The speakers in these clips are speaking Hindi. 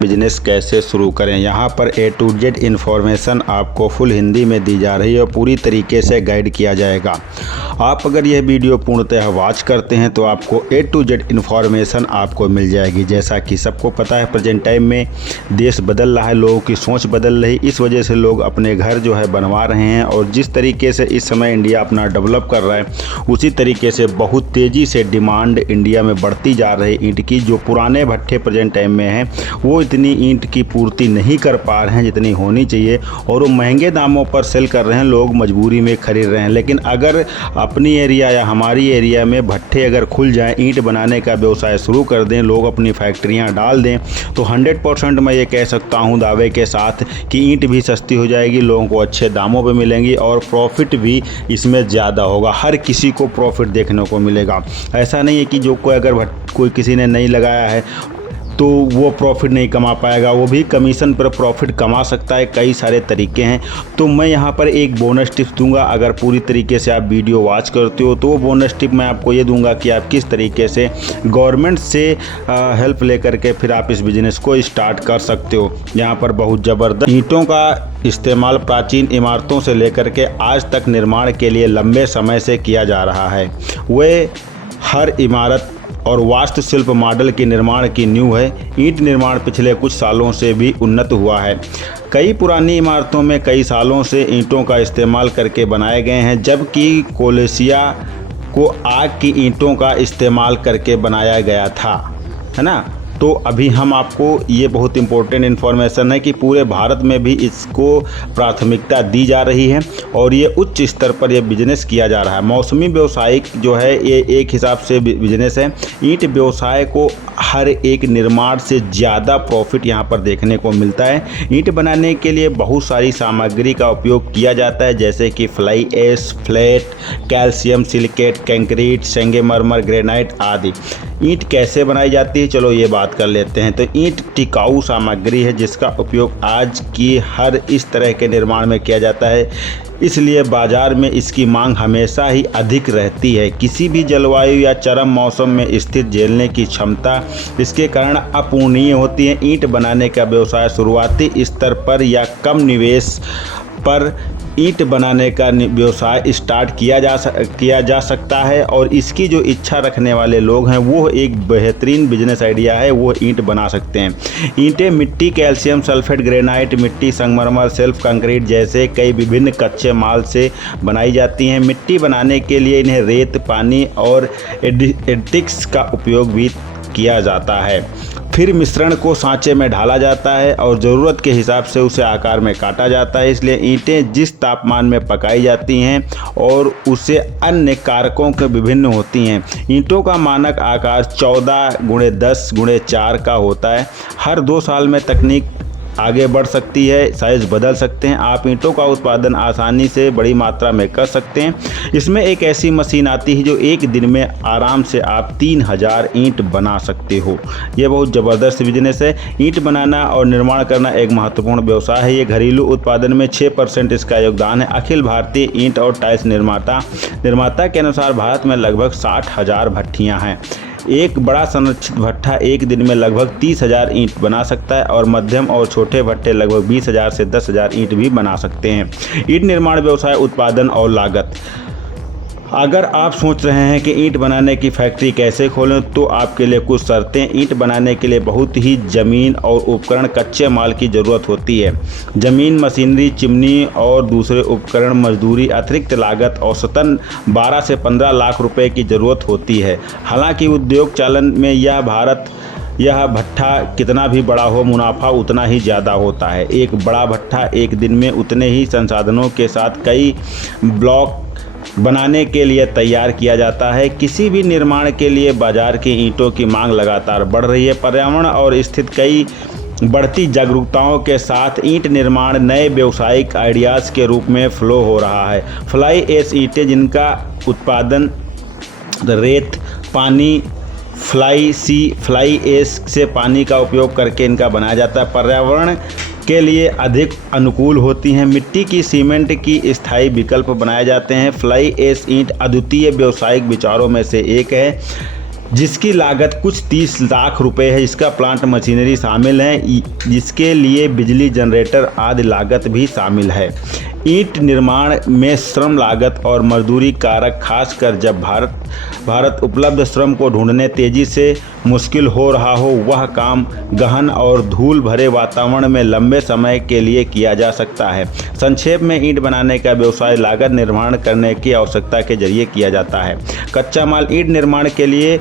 बिजनेस कैसे शुरू करें। यहाँ पर A to Z इन्फॉर्मेशन आपको फुल हिंदी में दी जा रही है और पूरी तरीके से गाइड किया जाएगा। आप अगर यह वीडियो पूर्णतः वॉच करते हैं तो आपको A to Z इन्फॉर्मेशन आपको मिल जाएगी। जैसा कि सबको पता है प्रेजेंट टाइम में देश बदल रहा है, लोगों की सोच बदल रही, इस वजह से लोग अपने घर जो है बनवा रहे हैं और जिस तरीके से इस समय इंडिया अपना डेवलप कर रहा है उसी तरीके से बहुत तेज़ी से डिमांड इंडिया में बढ़ती जा रही है ईंट की। जो पुराने भट्ठे प्रेजेंट टाइम में हैं वो इतनी ईंट की पूर्ति नहीं कर पा रहे हैं जितनी होनी चाहिए और वो महंगे दामों पर सेल कर रहे हैं, लोग मजबूरी में खरीद रहे हैं। लेकिन अगर अपनी एरिया या हमारी एरिया में भट्ठे अगर खुल जाएं, ईंट बनाने का व्यवसाय शुरू कर दें, लोग अपनी फैक्ट्रियां डाल दें तो 100% मैं ये कह सकता हूं दावे के साथ कि ईंट भी सस्ती हो जाएगी, लोगों को अच्छे दामों पर मिलेंगी और प्रॉफिट भी इसमें ज़्यादा होगा। हर किसी को प्रॉफिट देखने को मिलेगा। ऐसा नहीं है कि जो कोई अगर कोई किसी ने नहीं लगाया है तो वो प्रॉफिट नहीं कमा पाएगा, वो भी कमीशन पर प्रॉफिट कमा सकता है। कई सारे तरीके हैं। तो मैं यहाँ पर एक बोनस टिप्स दूंगा। अगर पूरी तरीके से आप वीडियो वॉच करते हो तो वो बोनस टिप मैं आपको ये दूंगा कि आप किस तरीके से गवर्नमेंट से हेल्प लेकर के फिर आप इस बिज़नेस को स्टार्ट कर सकते हो। यहाँ पर बहुत ज़बरदस्त ईंटों का इस्तेमाल प्राचीन इमारतों से लेकर के आज तक निर्माण के लिए लंबे समय से किया जा रहा है। वे हर इमारत और वास्तुशिल्प मॉडल के निर्माण की नींव है। ईंट निर्माण पिछले कुछ सालों से भी उन्नत हुआ है। कई पुरानी इमारतों में कई सालों से ईंटों का इस्तेमाल करके बनाए गए हैं, जबकि कोलेसिया को आग की ईंटों का इस्तेमाल करके बनाया गया था, है ना। तो अभी हम आपको ये बहुत इम्पोर्टेंट इन्फॉर्मेशन है कि पूरे भारत में भी इसको प्राथमिकता दी जा रही है और ये उच्च स्तर पर ये बिजनेस किया जा रहा है। मौसमी व्यवसायिक जो है ये एक हिसाब से बिजनेस है। ईंट व्यवसाय को हर एक निर्माण से ज़्यादा प्रॉफिट यहाँ पर देखने को मिलता है। ईंट बनाने के लिए बहुत सारी सामग्री का उपयोग किया जाता है, जैसे कि fly ash, flat, calcium silicate, concrete, संगमरमर, ग्रेनाइट आदि। ईंट कैसे बनाई जाती है, चलो ये बात कर लेते हैं। तो ईंट टिकाऊ सामग्री है जिसका उपयोग आज की हर इस तरह के निर्माण में किया जाता है, इसलिए बाजार में इसकी मांग हमेशा ही अधिक रहती है। किसी भी जलवायु या चरम मौसम में स्थिति झेलने की क्षमता इसके कारण अपूर्णीय होती है। ईंट बनाने का व्यवसाय शुरुआती स्तर पर या कम निवेश पर ईंट बनाने का व्यवसाय स्टार्ट किया जा सकता है और इसकी जो इच्छा रखने वाले लोग हैं वो एक बेहतरीन बिजनेस आइडिया है, वो ईंट बना सकते हैं। ईंटें मिट्टी, कैल्शियम सल्फेट, ग्रेनाइट, मिट्टी, संगमरमर, सेल्फ कंक्रीट जैसे कई विभिन्न कच्चे माल से बनाई जाती हैं। मिट्टी बनाने के लिए इन्हें रेत, पानी और एडिटिक्स का उपयोग भी किया जाता है। फिर मिश्रण को सांचे में ढाला जाता है और ज़रूरत के हिसाब से उसे आकार में काटा जाता है। इसलिए ईंटें जिस तापमान में पकाई जाती हैं और उसे अन्य कारकों के विभिन्न होती हैं। ईंटों का मानक आकार 14x10x4 का होता है। हर 2 साल में तकनीक आगे बढ़ सकती है, साइज़ बदल सकते हैं। आप ईंटों का उत्पादन आसानी से बड़ी मात्रा में कर सकते हैं। इसमें एक ऐसी मशीन आती है जो एक दिन में आराम से आप 3000 ईंट बना सकते हो। ये बहुत ज़बरदस्त बिजनेस है। ईंट बनाना और निर्माण करना एक महत्वपूर्ण व्यवसाय है। ये घरेलू उत्पादन में 6% इसका योगदान है। अखिल भारतीय ईंट और टाइल्स निर्माता के अनुसार भारत में लगभग 60,000 भट्ठियाँ हैं। एक बड़ा संरक्षित भट्ठा एक दिन में लगभग 30,000 ईंट बना सकता है और मध्यम और छोटे भट्टे लगभग 20,000 से 10,000 ईंट भी बना सकते हैं। ईंट निर्माण व्यवसाय, उत्पादन और लागत। अगर आप सोच रहे हैं कि ईंट बनाने की फैक्ट्री कैसे खोलें तो आपके लिए कुछ शर्तें। ईंट बनाने के लिए बहुत ही ज़मीन और उपकरण, कच्चे माल की ज़रूरत होती है। ज़मीन, मशीनरी, चिमनी और दूसरे उपकरण, मजदूरी, अतिरिक्त लागत औसतन 12 से 15 लाख रुपए की ज़रूरत होती है। हालांकि उद्योग चालन में यह भट्ठा कितना भी बड़ा हो, मुनाफा उतना ही ज़्यादा होता है। एक बड़ा भट्ठा एक दिन में उतने ही संसाधनों के साथ कई ब्लॉक बनाने के लिए तैयार किया जाता है। किसी भी निर्माण के लिए बाजार की ईंटों की मांग लगातार बढ़ रही है। पर्यावरण और स्थित कई बढ़ती जागरूकताओं के साथ ईंट निर्माण नए व्यावसायिक आइडियाज़ के रूप में फ्लो हो रहा है। फ्लाई ऐश ईंटें जिनका उत्पादन रेत, पानी, फ्लाई ऐश से पानी का उपयोग करके इनका बनाया जाता है, पर्यावरण के लिए अधिक अनुकूल होती हैं। मिट्टी की, सीमेंट की स्थायी विकल्प बनाए जाते हैं। फ्लाई ऐश ईंट अद्वितीय व्यावसायिक विचारों में से एक है। जिसकी लागत कुछ 30 लाख रुपए है। इसका प्लांट मशीनरी शामिल है, जिसके लिए बिजली जनरेटर आदि लागत भी शामिल है। ईंट निर्माण में श्रम लागत और मजदूरी कारक, खासकर जब भारत उपलब्ध श्रम को ढूंढने तेजी से मुश्किल हो रहा हो, वह काम गहन और धूल भरे वातावरण में लंबे समय के लिए किया जा सकता है। संक्षेप में, ईंट बनाने का व्यवसाय लागत निर्माण करने की आवश्यकता के जरिए किया जाता है। कच्चा माल ईंट निर्माण के लिए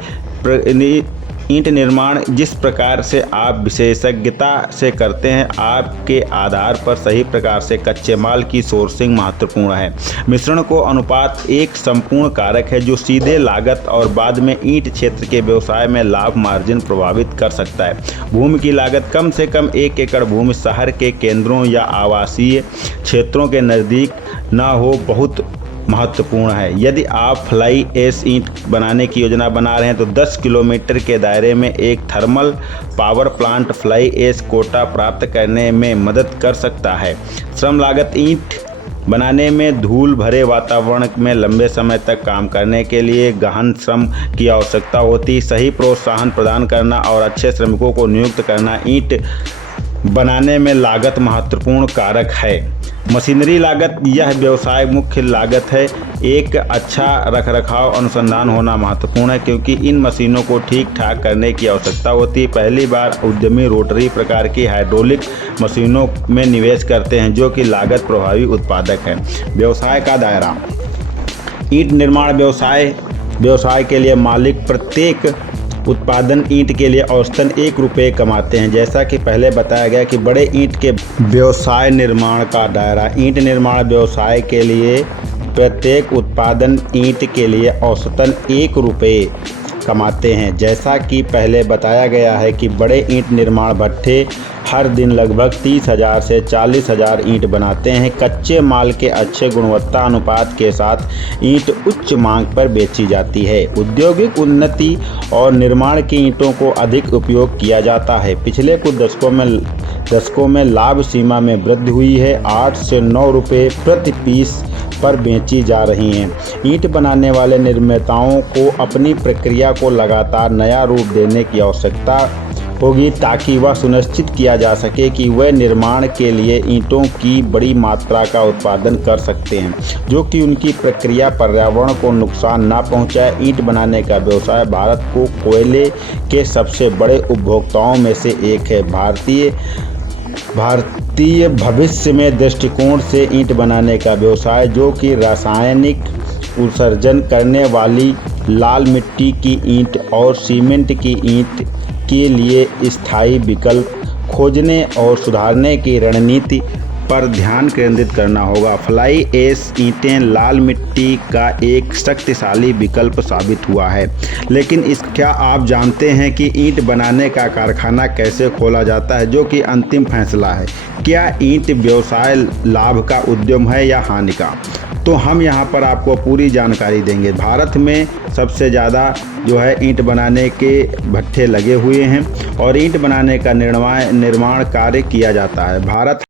ईंट निर्माण जिस प्रकार से आप विशेषज्ञता से करते हैं, आपके आधार पर सही प्रकार से कच्चे माल की सोर्सिंग महत्वपूर्ण है। मिश्रण को अनुपात एक संपूर्ण कारक है जो सीधे लागत और बाद में ईंट क्षेत्र के व्यवसाय में लाभ मार्जिन प्रभावित कर सकता है। भूमि की लागत कम से कम 1 एकड़ भूमि शहर के केंद्रों या आवासीय क्षेत्रों के नज़दीक न हो बहुत महत्वपूर्ण है। यदि आप फ्लाई ऐश ईंट बनाने की योजना बना रहे हैं तो 10 किलोमीटर के दायरे में एक thermal power plant fly ash quota प्राप्त करने में मदद कर सकता है। श्रम लागत ईंट बनाने में धूल भरे वातावरण में लंबे समय तक काम करने के लिए गहन श्रम की आवश्यकता होती। सही प्रोत्साहन प्रदान करना और अच्छे श्रमिकों को नियुक्त करना ईंट बनाने में लागत महत्वपूर्ण कारक है। मशीनरी लागत यह व्यवसाय मुख्य लागत है। एक अच्छा रखरखाव अनुसंधान होना महत्वपूर्ण है क्योंकि इन मशीनों को ठीक ठाक करने की आवश्यकता होती है। पहली बार उद्यमी रोटरी प्रकार की हाइड्रोलिक मशीनों में निवेश करते हैं जो कि लागत प्रभावी उत्पादक है। व्यवसाय का दायरा। ईंट निर्माण व्यवसाय के लिए मालिक प्रत्येक उत्पादन ईंट के लिए औसतन 1 रुपये कमाते हैं। जैसा कि पहले बताया गया कि बड़े ईंट के व्यवसाय निर्माण का दायरा। ईंट निर्माण व्यवसाय के लिए प्रत्येक उत्पादन ईंट के लिए औसतन 1 रुपये कमाते हैं। जैसा कि पहले बताया गया है कि बड़े ईंट निर्माण भट्ठे हर दिन लगभग 30,000 से 40,000 ईंट बनाते हैं। कच्चे माल के अच्छे गुणवत्ता अनुपात के साथ ईंट उच्च मांग पर बेची जाती है। औद्योगिक उन्नति और निर्माण की ईंटों को अधिक उपयोग किया जाता है। पिछले कुछ दशकों में लाभ सीमा में वृद्धि हुई है। 8 से 9 रुपये प्रति पीस पर बेची जा रही हैं। ईंट बनाने वाले निर्माताओं को अपनी प्रक्रिया को लगातार नया रूप देने की आवश्यकता होगी ताकि वह सुनिश्चित किया जा सके कि वे निर्माण के लिए ईंटों की बड़ी मात्रा का उत्पादन कर सकते हैं जो कि उनकी प्रक्रिया पर्यावरण को नुकसान न पहुंचाए। ईंट बनाने का व्यवसाय भारत को कोयले के सबसे बड़े उपभोक्ताओं में से एक है। भारतीय भविष्य में दृष्टिकोण से ईंट बनाने का व्यवसाय जो कि रासायनिक उत्सर्जन करने वाली लाल मिट्टी की ईंट और सीमेंट की ईंट के लिए स्थायी विकल्प खोजने और सुधारने की रणनीति पर ध्यान केंद्रित करना होगा। फ्लाई ऐश ईंटें लाल मिट्टी का एक शक्तिशाली विकल्प साबित हुआ है, लेकिन क्या आप जानते हैं कि ईंट बनाने का कारखाना कैसे खोला जाता है, जो कि अंतिम फैसला है। क्या ईंट व्यवसाय लाभ का उद्यम है या हानि का? तो हम यहाँ पर आपको पूरी जानकारी देंगे। भारत में सबसे ज़्यादा जो है ईंट बनाने के भट्ठे लगे हुए हैं और ईंट बनाने का निर्माण कार्य किया जाता है। भारत